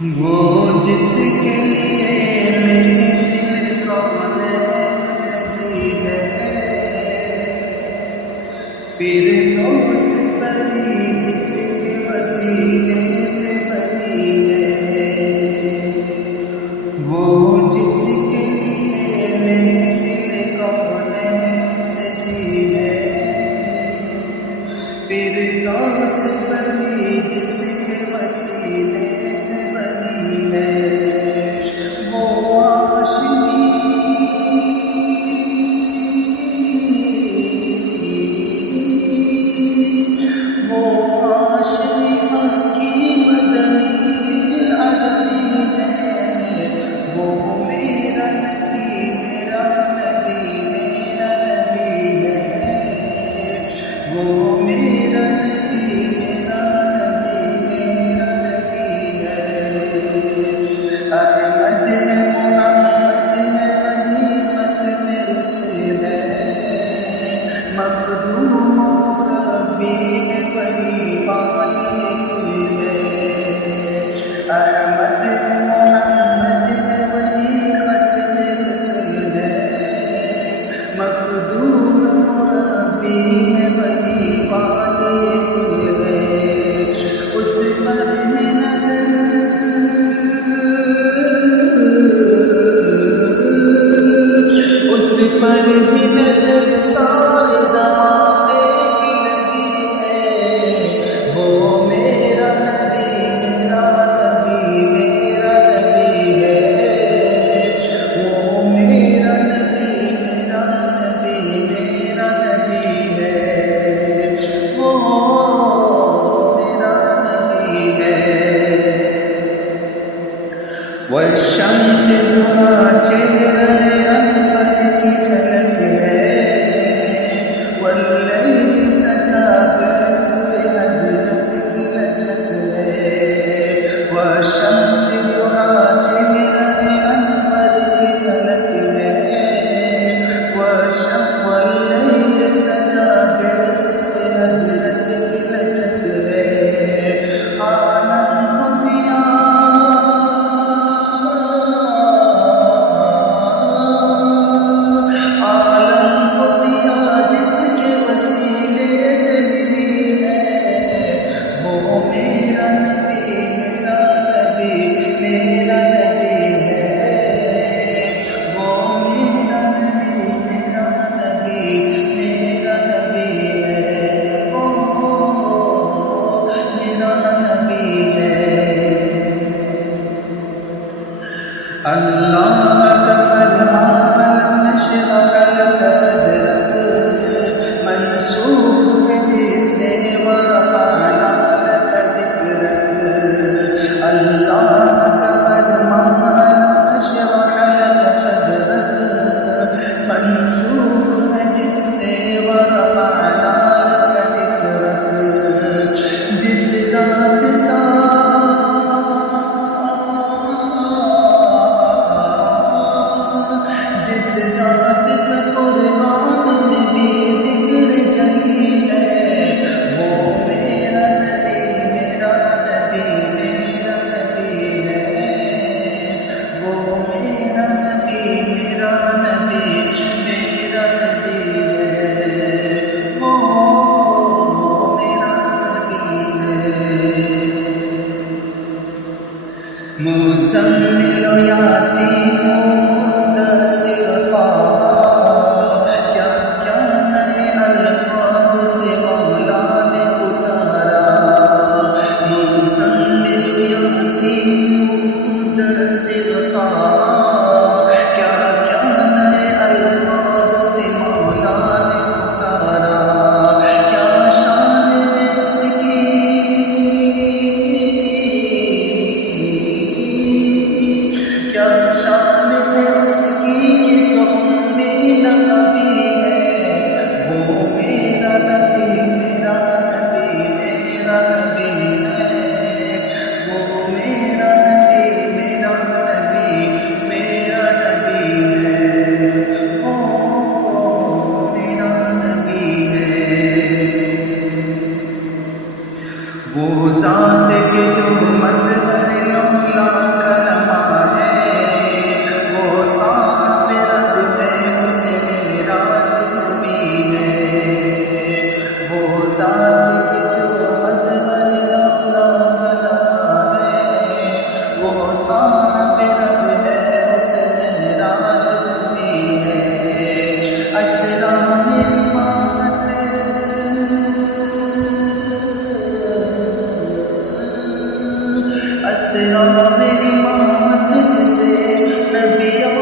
وہ جس کے لیے میری کون سجی ہے، فردوس پری جس کے وسیلے سے بنی ہے، وہ جس کے لیے میری کون سجی ہے، فردوس پری جس کے وسیلے سے بنی ہے، وہ آشنی کی مدنی العربی ہے، وہ میرا نبی میرا نبی میرا نبی ہے، وہ میرا نبی میرا نبی میرا نبی ہے، احمد ہے محمد ہے وہی ختم رسول ہے، مخدوم ربی ہے وہی مالک کل ہے، احمد ہے محمد ہے وہی ختم رسول ہے، مخدوم ربی ہے وہی مالک کل ہے، اس پر ہے نظر اس پر بھی نظر سارے زمانے کی لگی ہے، وہ میرا نبی میرا نبی میرا نبی ہے، وہ میرا نبی میرا نبی میرا نبی ہے، وہ میرا نبی ہے، والشمس ضحیٰ چہرہ انور کی جھلک ہے، واللیل سجا کر سوئے حضرت کی لچک ہے، والشمس ضحیٰ چہرہ انور کی جھلک ہے، واللیل سجا کر سوئے حضرت کی لچک ہے، عالم کو ضیاء جس کے وسیلے سے ملی ہے، وہ میرا نبی میرا نبی میرا نبی ہے، وہ میرا نبی میرا نبی میرا نبی ہے، وہ میرا نبی ہے، اللہ کا فرمان نشرح لک صدرک منسوب ہے جس سے ورفعنا لک ذکرک، اللہ کا فرمان نشرح لک صدرک منسوب ہے جس سے ورفعنا لک ذکرک، جس ذات کا قرآن میں بھی ذکر جلی ہے، وہ میرا نبی میرا نبی میرا نبی ہے، وہ میرا نبی میرا نبی میرا نبی ہے، وہ میرا نبی ہے، مزمل و یاسین و مدثر کیا کیا نئے القاب سے مولا نے پکارا، مزمل و یاسین و مدثر کیا کیا نئے القاب سے مولا نے پکارا، کیا شان ہے اس کی کیا شان ہے اسرا میں امامت جسے نبیوں